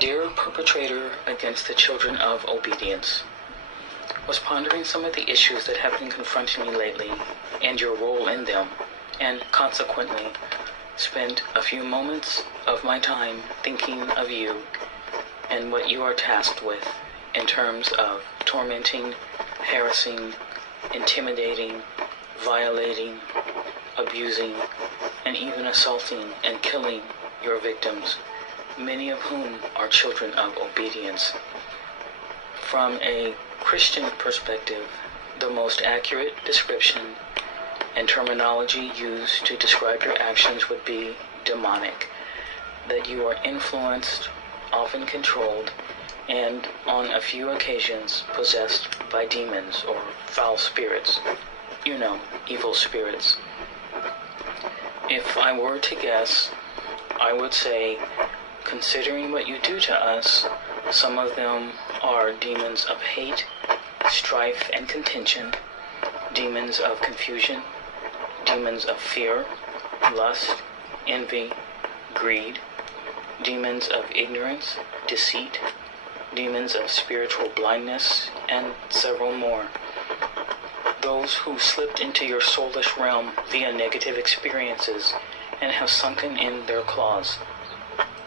Dear perpetrator against the children of obedience, was pondering some of the issues that have been confronting me lately and your role in them, and consequently spent a few moments of my time thinking of you and what you are tasked with in terms of tormenting, harassing, intimidating, violating, abusing, and even assaulting and killing your victims, many of whom are children of obedience. From a Christian perspective, the most accurate description and terminology used to describe your actions would be demonic, that you are influenced, often controlled, and on a few occasions possessed by demons or foul spirits. You know, evil spirits. If I were to guess, I would say, considering what you do to us, some of them are demons of hate, strife and contention, demons of confusion, demons of fear, lust, envy, greed, demons of ignorance, deceit, demons of spiritual blindness, and several more. Those who slipped into your soulish realm via negative experiences and have sunken in their claws,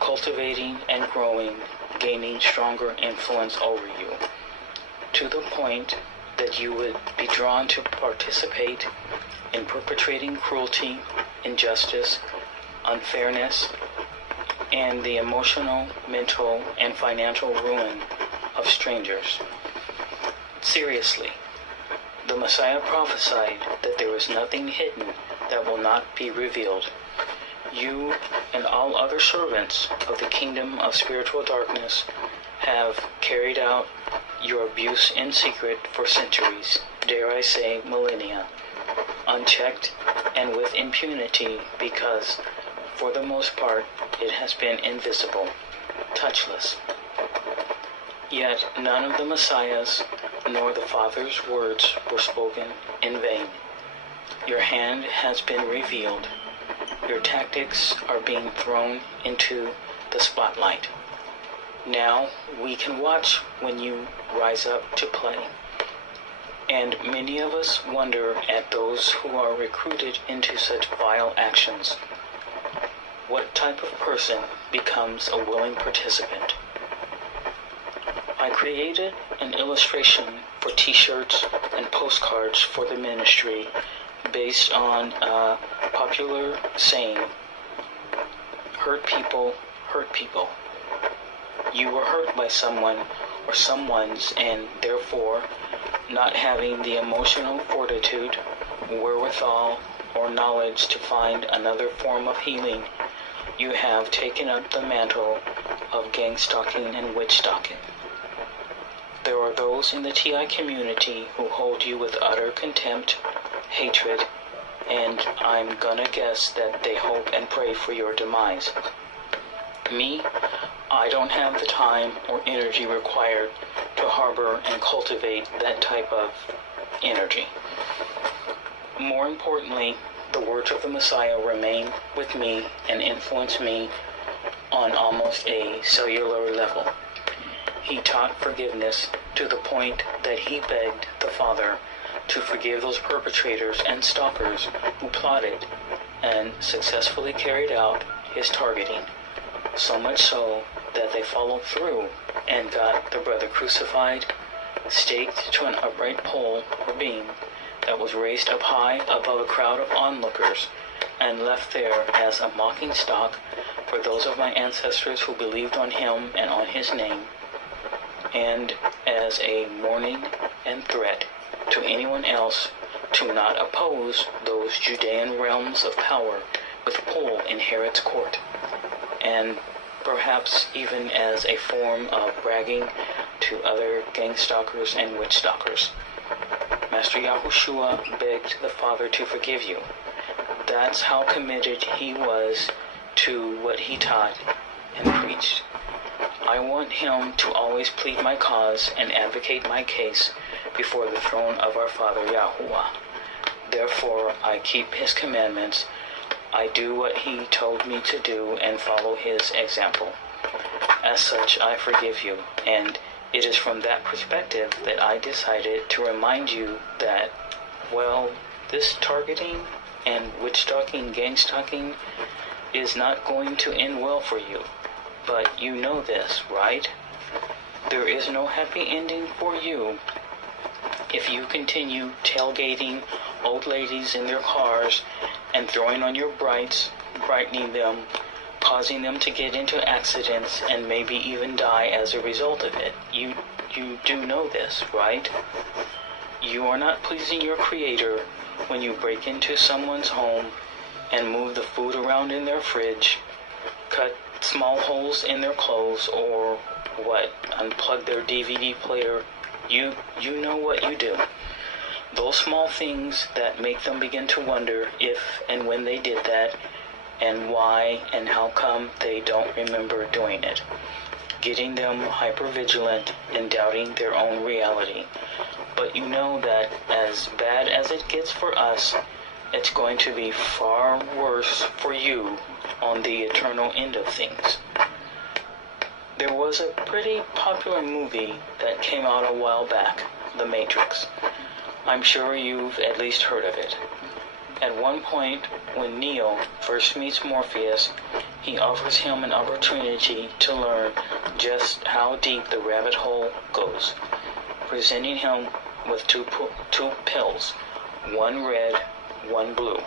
cultivating and growing, gaining stronger influence over you, to the point that you would be drawn to participate in perpetrating cruelty, injustice, unfairness, and the emotional, mental, and financial ruin of strangers. Seriously, the Messiah prophesied that there is nothing hidden that will not be revealed. You and all other servants of the kingdom of spiritual darkness have carried out your abuse in secret for centuries, dare I say millennia, unchecked and with impunity, because, for the most part, it has been invisible, touchless. Yet none of the Messiah's nor the Father's words were spoken in vain. Your hand has been revealed. Your tactics are being thrown into the spotlight. Now we can watch when you rise up to play. And many of us wonder at those who are recruited into such vile actions. What type of person becomes a willing participant? I created an illustration for t-shirts and postcards for the ministry based on a popular saying, hurt people hurt people. You were hurt by someone or someone's, and therefore, not having the emotional fortitude, wherewithal, or knowledge to find another form of healing, you have taken up the mantle of gang stalking and witch stalking. There are those in the TI community who hold you with utter contempt, hatred, and I'm gonna guess that they hope and pray for your demise. Me, I don't have the time or energy required to harbor and cultivate that type of energy. More importantly, the words of the Messiah remain with me and influence me on almost a cellular level. He taught forgiveness to the point that he begged the Father to forgive those perpetrators and stalkers who plotted and successfully carried out his targeting, so much so that they followed through and got the brother crucified, staked to an upright pole or beam that was raised up high above a crowd of onlookers and left there as a mocking stock for those of my ancestors who believed on him and on his name, and as a warning and threat to anyone else to not oppose those Judean realms of power with pull in Herod's court, and perhaps even as a form of bragging to other gang stalkers and witch stalkers. Master Yahushua begged the Father to forgive you. That's how committed he was to what he taught and preached. I want him to always plead my cause and advocate my case before the throne of our Father Yahuwah. Therefore, I keep his commandments. I do what he told me to do and follow his example. As such, I forgive you, and it is from that perspective that I decided to remind you that, well, this targeting and witch stalking, gang stalking is not going to end well for you. But you know this, right? There is no happy ending for you if you continue tailgating old ladies in their cars and throwing on your brights, brightening them, causing them to get into accidents and maybe even die as a result of it. You do know this, right? You are not pleasing your Creator when you break into someone's home and move the food around in their fridge, cut small holes in their clothes, or unplug their DVD player. You know what you do. Those small things that make them begin to wonder if and when they did that, and why and how come they don't remember doing it. Getting them hypervigilant and doubting their own reality. But you know that as bad as it gets for us, it's going to be far worse for you on the eternal end of things. There was a pretty popular movie that came out a while back, The Matrix. I'm sure you've at least heard of it. At one point, when Neo first meets Morpheus, he offers him an opportunity to learn just how deep the rabbit hole goes, presenting him with two pills, one red, one blue.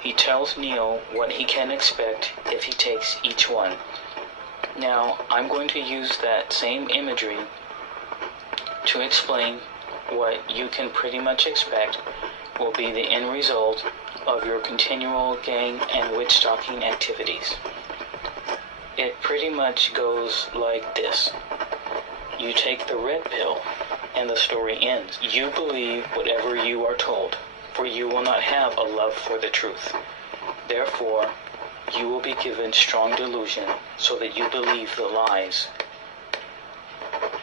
He tells Neo what he can expect if he takes each one. Now, I'm going to use that same imagery to explain what you can pretty much expect will be the end result of your continual gang and witch stalking activities. It pretty much goes like this. You take the red pill, and the story ends. You believe whatever you are told, for you will not have a love for the truth. Therefore, you will be given strong delusion so that you believe the lies.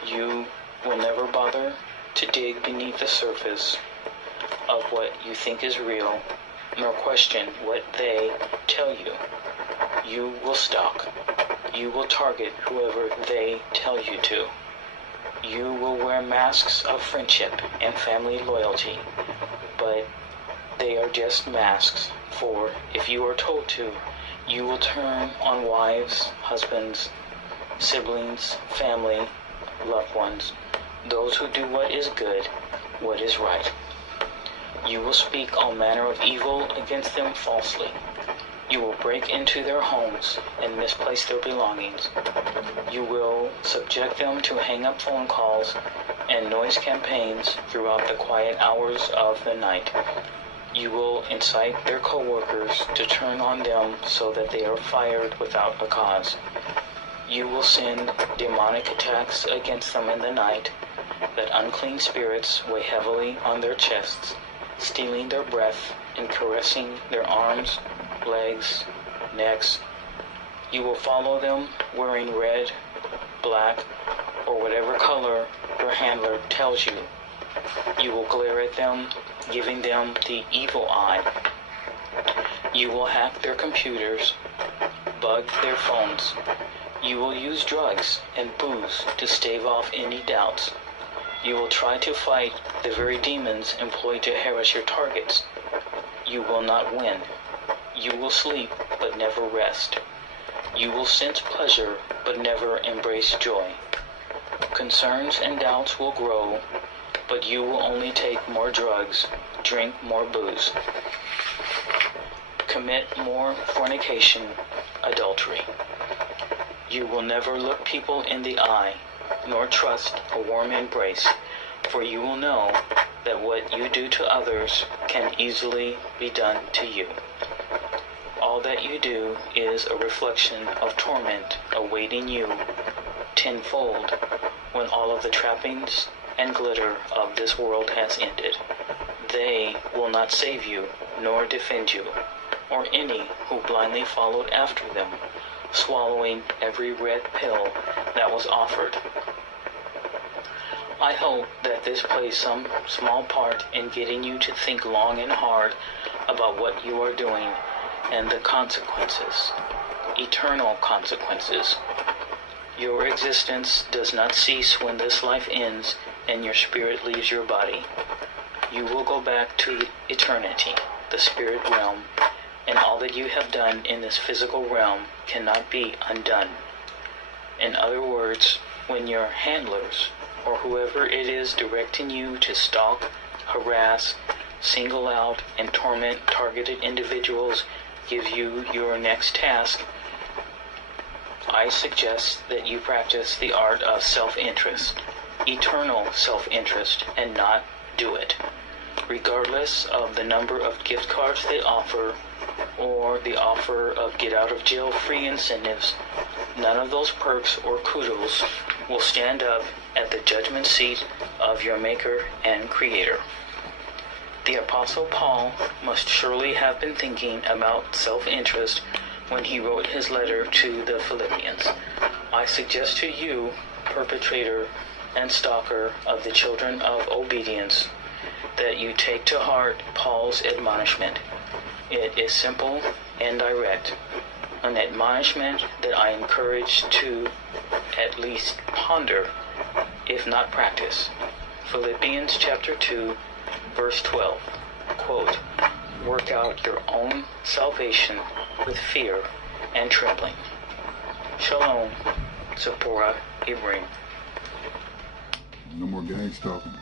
You will never bother to dig beneath the surface of what you think is real, nor question what they tell you. You will stalk. You will target whoever they tell you to. You will wear masks of friendship and family loyalty, but they are just masks, for if you are told to, you will turn on wives, husbands, siblings, family, loved ones, those who do what is good, what is right. You will speak all manner of evil against them falsely. You will break into their homes and misplace their belongings. You will subject them to hang-up phone calls and noise campaigns throughout the quiet hours of the night. You will incite their co-workers to turn on them so that they are fired without a cause. You will send demonic attacks against them in the night, that unclean spirits weigh heavily on their chests, stealing their breath and caressing their arms, legs, necks. You will follow them wearing red, black, or whatever color your handler tells you. You will glare at them, giving them the evil eye. You will hack their computers, bug their phones. You will use drugs and booze to stave off any doubts. You will try to fight the very demons employed to harass your targets. You will not win. You will sleep but never rest. You will sense pleasure but never embrace joy. Concerns and doubts will grow, but you will only take more drugs, drink more booze, commit more fornication, adultery. You will never look people in the eye, nor trust a warm embrace, for you will know that what you do to others can easily be done to you. All that you do is a reflection of torment awaiting you tenfold when all of the trappings and glitter of this world has ended. They will not save you, nor defend you, or any who blindly followed after them, swallowing every red pill that was offered. I hope that this plays some small part in getting you to think long and hard about what you are doing and the consequences, eternal consequences. Your existence does not cease when this life ends and your spirit leaves your body. You will go back to eternity, the spirit realm, and all that you have done in this physical realm cannot be undone. In other words, when your handlers, or whoever it is directing you to stalk, harass, single out, and torment targeted individuals, give you your next task, I suggest that you practice the art of self-interest, eternal self-interest, and not do it. Regardless of the number of gift cards they offer or the offer of get-out-of-jail-free incentives, none of those perks or kudos will stand up at the judgment seat of your Maker and Creator. The Apostle Paul must surely have been thinking about self-interest when he wrote his letter to the Philippians. I suggest to you, perpetrator and stalker of the children of obedience, that you take to heart Paul's admonishment. It is simple and direct, an admonishment that I encourage to at least ponder, if not practice. Philippians chapter 2, verse 12, quote, "Work out your own salvation with fear and trembling." Shalom, Zipporah Ibrahim. No more gang stalking.